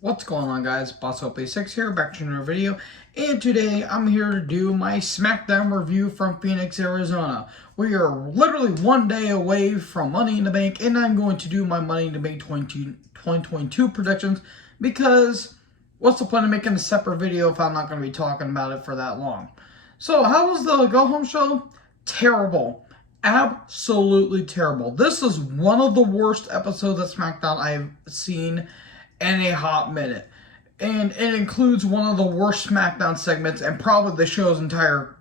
What's going on, guys? BossOP6 here, back to another video, and today I'm here to do my Smackdown review from Phoenix, Arizona. We are literally one day away from Money in the Bank, and I'm going to do my Money in the Bank 2022 predictions, because what's the point of making a separate video if I'm not going to be talking about it for that long? So, how was the go-home show? Terrible. Absolutely terrible. This is one of the worst episodes of Smackdown I've seen in a hot minute. And it includes one of the worst SmackDown segments and probably the show's entire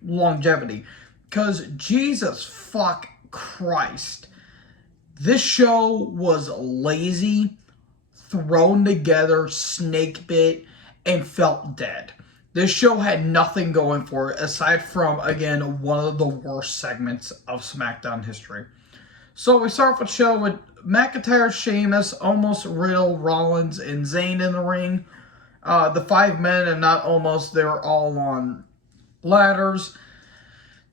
longevity. Because Jesus fuck Christ. This show was lazy, thrown together, snake bit, and felt dead. This show had nothing going for it aside from, again, one of the worst segments of SmackDown history. So we start off with the show with McIntyre, Sheamus, almost Riddle, Rollins, and Zayn in the ring. The 5 men, and not almost, they were all on ladders.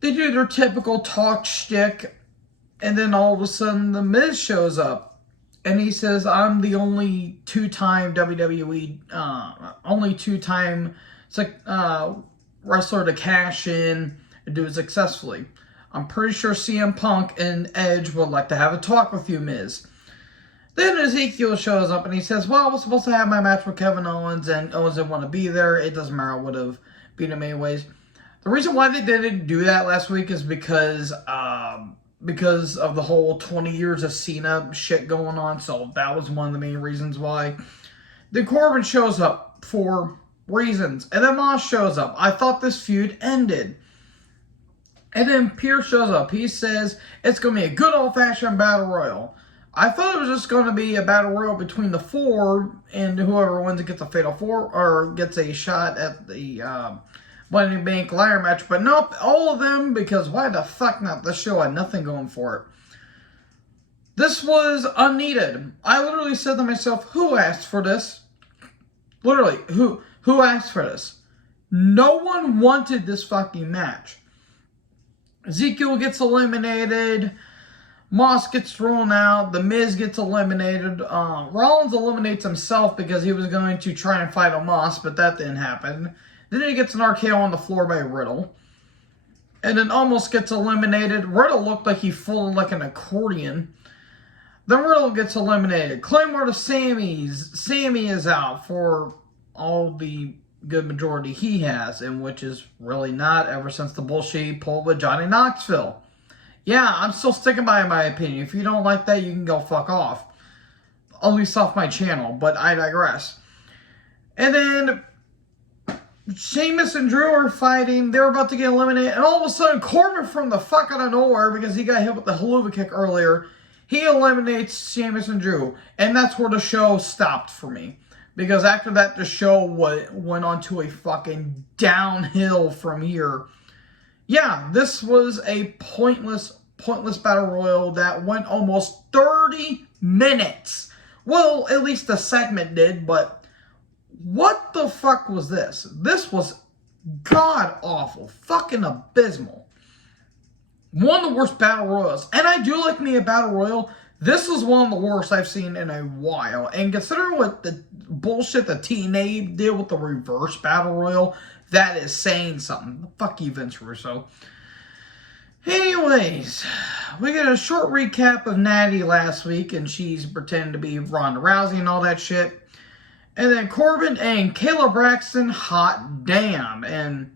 They do their typical talk shtick, and then all of a sudden the Miz shows up. And he says, I'm the only two-time WWE, wrestler to cash in and do it successfully. I'm pretty sure CM Punk and Edge would like to have a talk with you, Miz. Then Ezekiel shows up and he says, well, I was supposed to have my match with Kevin Owens and Owens didn't want to be there. It doesn't matter, I would have beat him anyways. The reason why they didn't do that last week is because of the whole 20 years of Cena shit going on. So that was one of the main reasons why. Then Corbin shows up for reasons. And then Moss shows up. I thought this feud ended. And then Pierce shows up. He says it's going to be a good old-fashioned battle royal. I thought it was just going to be a battle royal between the four, and whoever wins it gets a fatal four or gets a shot at the Money in the Bank ladder match. But nope, all of them, because why the fuck not? This show had nothing going for it. This was unneeded. I literally said to myself, who asked for this? Literally, who asked for this? No one wanted this fucking match. Ezekiel gets eliminated. Moss gets thrown out. The Miz gets eliminated. Rollins eliminates himself because he was going to try and fight on Moss, but that didn't happen. Then he gets an RKO on the floor by Riddle. And then almost gets eliminated. Riddle looked like he folded like an accordion. Then Riddle gets eliminated. Claymore to Sammy's. Sammy is out for all the good majority he has, and which is really not ever since the bullshit he pulled with Johnny Knoxville. Yeah, I'm still sticking by my opinion. If you don't like that, you can go fuck off. At least off my channel, but I digress. And then Sheamus and Drew are fighting. They're about to get eliminated, and all of a sudden Corbin from the fuck out of nowhere, because he got hit with the haluva kick earlier, he eliminates Sheamus and Drew, and that's where the show stopped for me. Because after that, the show went on to a fucking downhill from here. Yeah, this was a pointless battle royal that went almost 30 minutes. Well, at least the segment did, but what the fuck was this? This was god-awful, fucking abysmal. One of the worst battle royals. And I do like me a battle royal. This is one of the worst I've seen in a while. And considering what the bullshit that TNA did with the reverse battle royal, that is saying something. Fuck you, Vince Russo. Anyways, we get a short recap of Natty last week, and she's pretending to be Ronda Rousey and all that shit. And then Corbin and Kayla Braxton, hot damn. And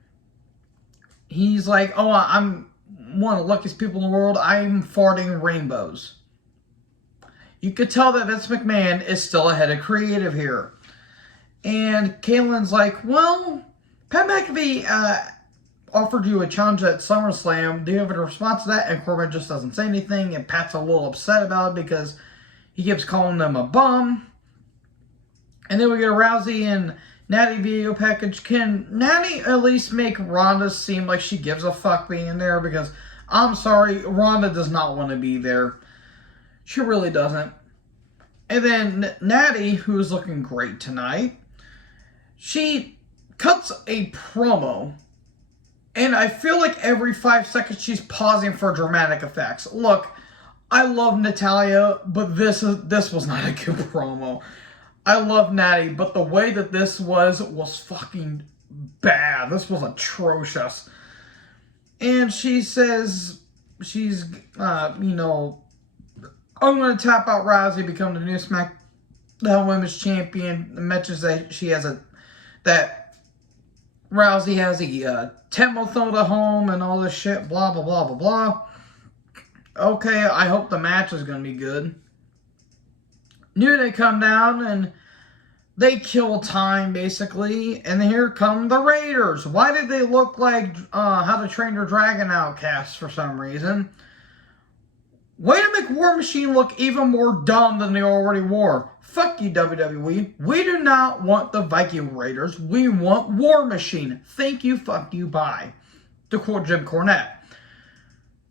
he's like, oh, I'm one of the luckiest people in the world. I'm farting rainbows. You could tell that Vince McMahon is still ahead of creative here. And Kaylin's like, well, Pat McAfee offered you a challenge at SummerSlam. Do you have a response to that? And Corbin just doesn't say anything. And Pat's a little upset about it because he keeps calling them a bum. And then we get a Rousey and Natty video package. Can Natty at least make Ronda seem like she gives a fuck being there? Because I'm sorry, Ronda does not want to be there. She really doesn't. And then Natty, who's looking great tonight, she cuts a promo. And I feel like every 5 seconds she's pausing for dramatic effects. Look, I love Natalya, but this was not a good promo. I love Natty, but the way that this was fucking bad. This was atrocious. And she says she's, I'm going to tap out Rousey, become the new Smackdown Women's Champion. Mentions that she has that Rousey has a Temple at home and all this shit, blah, blah, blah, blah, blah. Okay, I hope the match is going to be good. New Day come down and they kill time, basically. And here come the Raiders. Why did they look like How to Train Your Dragon outcasts for some reason? Way to make War Machine look even more dumb than they already were. Fuck you, WWE. We do not want the Viking Raiders. We want War Machine. Thank you, fuck you, bye. To quote Jim Cornette.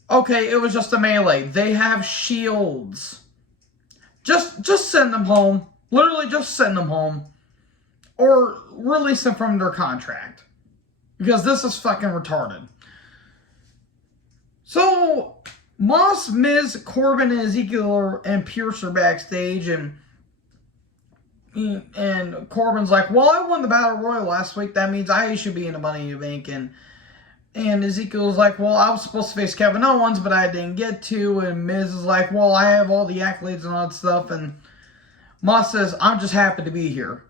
Okay, it was just a melee. They have shields. Just send them home. Literally just send them home. Or release them from their contract. Because this is fucking retarded. So, Moss, Miz, Corbin, and Ezekiel and Pierce are backstage. And Corbin's like, well, I won the Battle Royal last week. That means I should be in the Money in the Bank. And Ezekiel's like, well, I was supposed to face Kevin Owens, but I didn't get to. And Miz is like, well, I have all the accolades and all that stuff. And Moss says, I'm just happy to be here.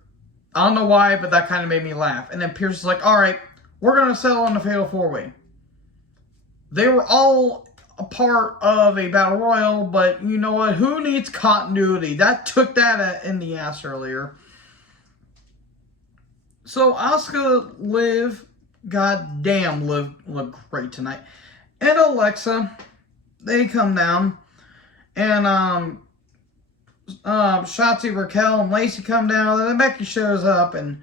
I don't know why, but that kind of made me laugh. And then Pierce is like, all right, we're going to settle on the Fatal 4-Way. They were all a part of a Battle Royal, but you know what? Who needs continuity? That took that in the ass earlier. So Asuka, Liv, goddamn, Liv looked great tonight. And Alexa, they come down. And Shotzi, Raquel, and Lacey come down. And then Becky shows up and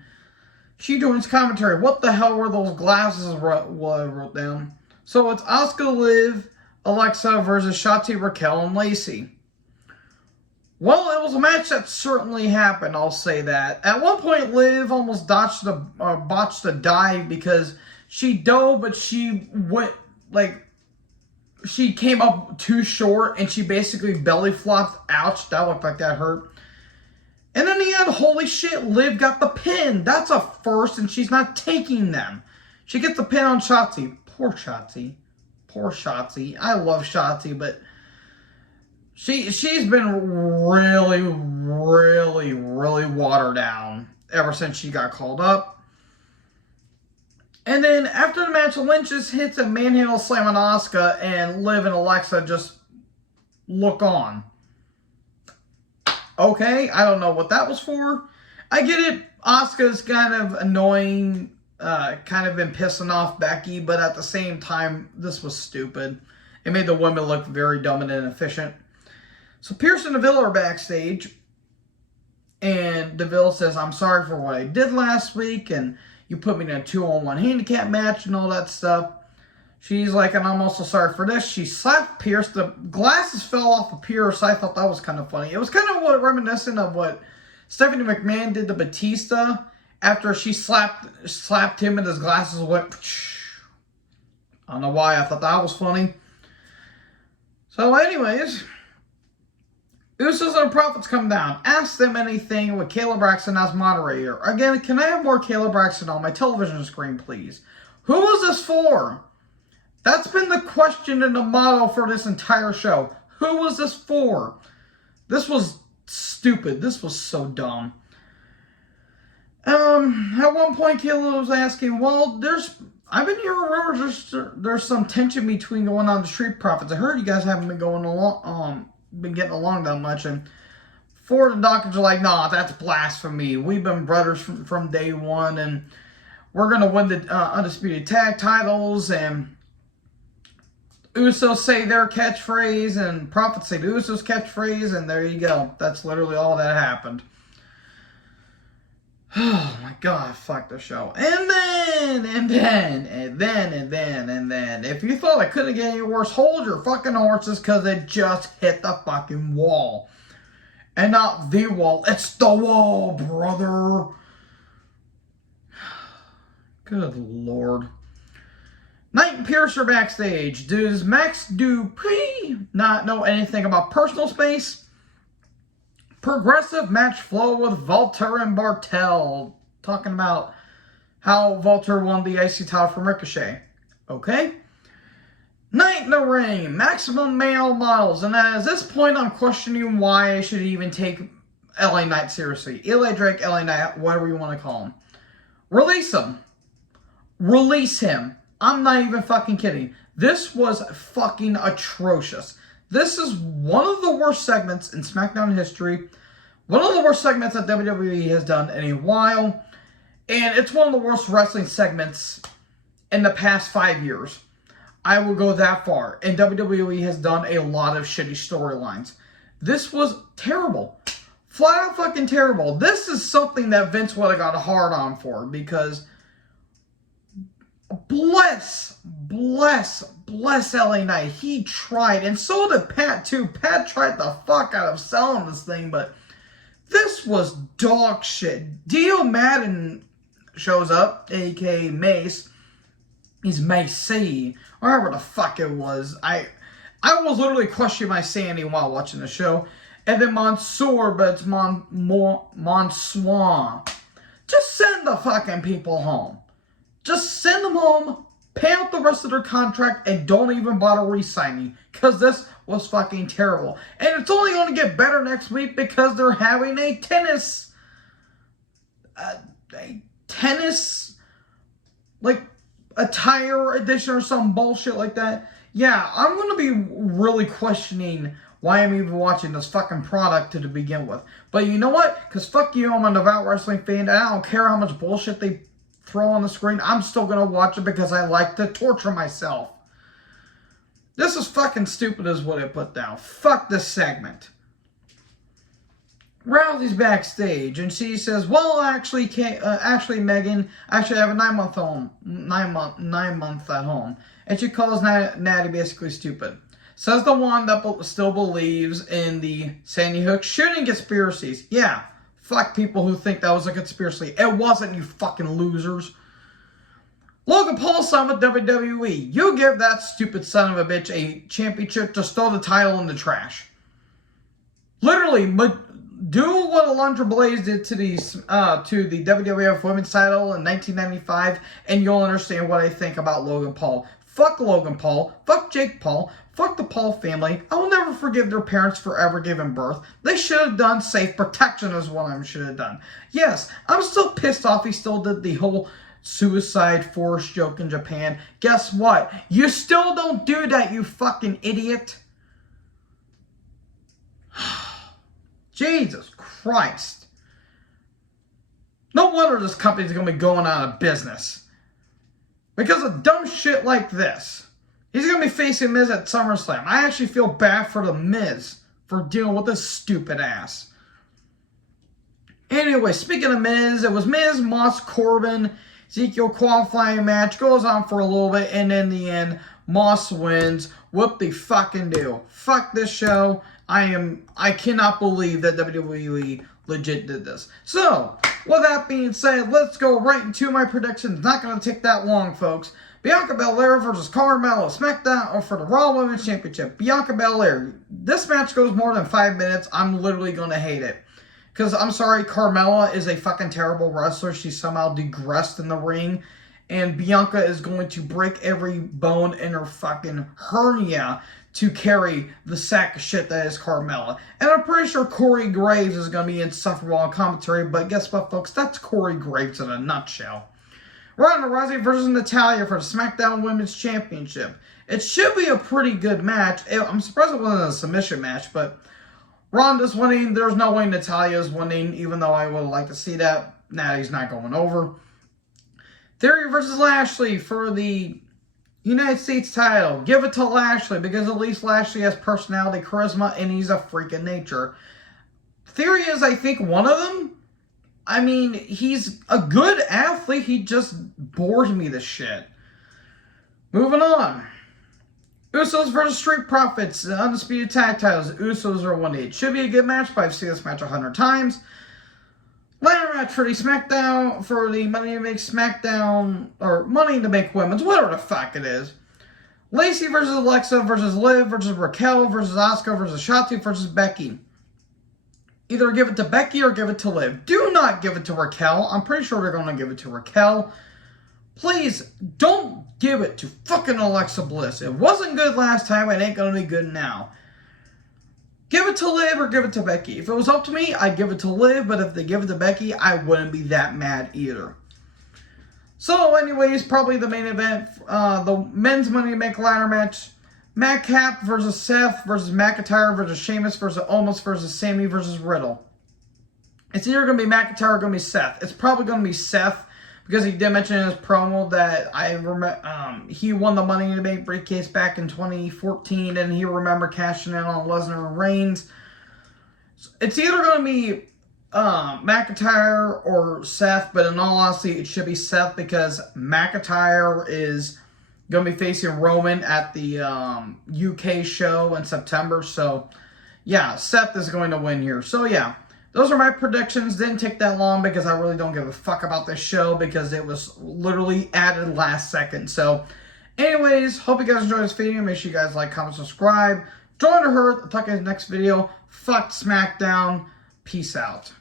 she joins commentary. What the hell were those glasses I wrote down? So it's Asuka, Liv, Alexa versus Shotzi, Raquel, and Lacey. Well, it was a match that certainly happened, I'll say that. At one point, Liv almost botched a dive because she dove, but she went, she came up too short and she basically belly flopped. Ouch, that looked like that hurt. And then the end, holy shit, Liv got the pin. That's a first, and she's not taking them. She gets the pin on Shotzi. Poor Shotzi. Poor Shotzi. I love Shotzi, but she's been really, really, really watered down ever since she got called up. And then after the match, Lynch just hits a manhandle slam on Asuka, and Liv and Alexa just look on. Okay, I don't know what that was for. I get it. Asuka's kind of annoying, kind of been pissing off Becky, but at the same time, this was stupid. It made the women look very dumb and inefficient. So Pierce and Deville are backstage, and Deville says, I'm sorry for what I did last week, and you put me in a 2-on-1 handicap match and all that stuff. She's like, and I'm also sorry for this. She slapped Pierce. The glasses fell off of Pierce. I thought that was kind of funny. It was kind of reminiscent of what Stephanie McMahon did to Batista after she slapped him and his glasses went. I don't know why. I thought that was funny. So anyways, Usos and the Prophets come down. Ask them anything with Kayla Braxton as moderator. Again, can I have more Kayla Braxton on my television screen, please? Who was this for? That's been the question and the motto for this entire show. Who was this for? This was stupid. This was so dumb. At one point, Kayla was asking, well, I've been hearing rumors there's some tension between going on the Street Profits. I heard you guys haven't been been getting along that much. And Ford and Dawkins are like, nah, that's blasphemy. We've been brothers from day one, and we're going to win the Undisputed Tag titles, and Usos say their catchphrase, and Prophets say the Usos catchphrase, and there you go. That's literally all that happened. Oh my god, fuck the show. And then, if you thought it couldn't get any worse, hold your fucking horses, because it just hit the fucking wall. And not the wall, it's the wall, brother. Good lord. Knight and Pierce are backstage. Does Max Dupree not know anything about personal space? Progressive match flow with Walter and Bartel. Talking about how Walter won the IC title from Ricochet. Okay. Knight in the ring. Maximum male models. And at this point, I'm questioning why I should even take LA Knight seriously. Eli Drake, LA Knight, whatever you want to call him. Release him. Release him. I'm not even fucking kidding. This was fucking atrocious. This is one of the worst segments in SmackDown history. One of the worst segments that WWE has done in a while. And it's one of the worst wrestling segments in the past 5 years. I will go that far. And WWE has done a lot of shitty storylines. This was terrible. Flat out fucking terrible. This is something that Vince would have got a hard on for. Because bless LA Knight. He tried. And so did Pat too. Pat tried the fuck out of selling this thing. But this was dog shit. Dio Madden shows up, a.k.a. Mace. He's Macy, or however the fuck it was. I was literally questioning my sanity while watching the show. And then Mansoor, but it's Mansoor. Just send the fucking people home. Just send them home, pay out the rest of their contract, and don't even bother re-signing. Because this was fucking terrible. And it's only going to get better next week because they're having a tennis, like, attire edition or some bullshit like that. Yeah, I'm going to be really questioning why I'm even watching this fucking product to begin with. But you know what? Because fuck you, I'm a devout wrestling fan, and I don't care how much bullshit they throw on the screen. I'm still going to watch it because I like to torture myself. This is fucking stupid is what I put down. Fuck this segment. Rousey's backstage, and she says, well, actually, Megan, actually have a 9 month at home. And she calls Natty basically stupid. Says the one that still believes in the Sandy Hook shooting conspiracies. Yeah, fuck people who think that was a conspiracy. It wasn't, you fucking losers. Logan Paul signed with WWE. You give that stupid son of a bitch a championship, just throw the title in the trash. Literally, do what Alundra Blaze did to the WWF Women's title in 1995, and you'll understand what I think about Logan Paul. Fuck Logan Paul. Fuck Jake Paul. Fuck the Paul family. I will never forgive their parents for ever giving birth. They should have done safe protection is what I should have done. Yes, I'm still pissed off he still did the whole suicide force joke in Japan. Guess what? You still don't do that, you fucking idiot. Jesus Christ. No wonder this company's going to be going out of business. Because of dumb shit like this. He's going to be facing Miz at SummerSlam. I actually feel bad for the Miz for dealing with this stupid ass. Anyway, speaking of Miz, it was Miz, Moss, Corbin, Ezekiel qualifying match. Goes on for a little bit, and in the end, Moss wins. Whoop the fucking do. Fuck this show. I cannot believe that WWE legit did this. So, with that being said, let's go right into my predictions. Not going to take that long, folks. Bianca Belair versus Carmella. Smackdown for the Raw Women's Championship. Bianca Belair. This match goes more than 5 minutes. I'm literally going to hate it. Because, I'm sorry, Carmella is a fucking terrible wrestler. She's somehow digressed in the ring. And Bianca is going to break every bone in her fucking hernia to carry the sack of shit that is Carmella. And I'm pretty sure Corey Graves is going to be insufferable on commentary, but guess what, folks? That's Corey Graves in a nutshell. Ronda Rousey versus Natalya for the SmackDown Women's Championship. It should be a pretty good match. I'm surprised it wasn't a submission match, but Ronda's winning. There's no way Natalya's winning, even though I would like to see that. Natty's not going over. Theory versus Lashley for the United States title. Give it to Lashley because at least Lashley has personality, charisma, and he's a freak of nature. Theory is, I think, one of them. I mean, he's a good athlete. He just bores me to shit. Moving on. Usos versus Street Profits. The Undisputed Tag Titles. Usos are winning. It should be a good match, but I've seen this match 100 times. Ladder match for the Smackdown, for the Money to Make Smackdown, or Money to Make Women's, whatever the fuck it is. Lacey versus Alexa versus Liv versus Raquel versus Asuka versus Shotzi versus Becky. Either give it to Becky or give it to Liv. Do not give it to Raquel. I'm pretty sure they're going to give it to Raquel. Please, don't give it to fucking Alexa Bliss. It wasn't good last time, it ain't going to be good now. Give it to Liv or give it to Becky. If it was up to me, I'd give it to Liv, but if they give it to Becky, I wouldn't be that mad either. So, anyways, probably the main event, the men's Money to Make ladder match. Madcap versus Seth versus McIntyre versus Sheamus versus Omos versus Sammy versus Riddle. It's either going to be McIntyre or going to be Seth. It's probably going to be Seth because he did mention in his promo that he won the Money to Make briefcase back in 2014 and he remembered cashing in on Lesnar and Reigns. It's either going to be McIntyre or Seth, but in all honesty, it should be Seth because McIntyre is going to be facing Roman at the UK show in September. So, yeah, Seth is going to win here. So, yeah, those are my predictions. Didn't take that long because I really don't give a fuck about this show because it was literally added last second. So, anyways, hope you guys enjoyed this video. Make sure you guys like, comment, subscribe. Join the herd. I'll talk to you in the next video. Fuck SmackDown. Peace out.